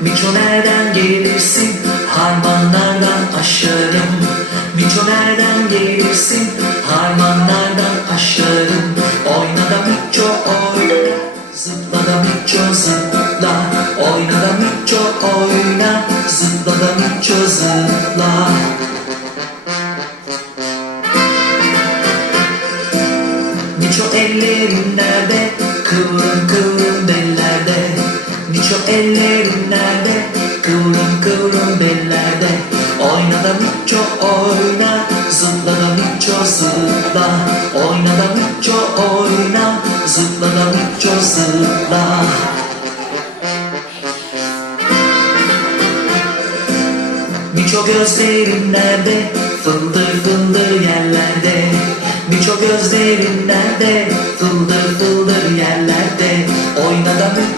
Miço nereden gelirsin harmanlardan aşarım. Miço nereden gelirsin harmanlardan aşarım. Oyna da Miço oyna Zıpla da Miço zıpla. Oyna da Miço oyna Zıpla da Miço zıpla. Miço ellerin nerede? Kıvrım kıvrım Miço ellerin nerede? Kıvrım kıvrım bellerde Oyna da Miço oyna Zıpla da Miço zıpla Oyna da Miço oyna Zıpla da Miço zıpla Miço gözlerin nerede? Fıldır fıldır yerlerde Miço gözlerin nerede?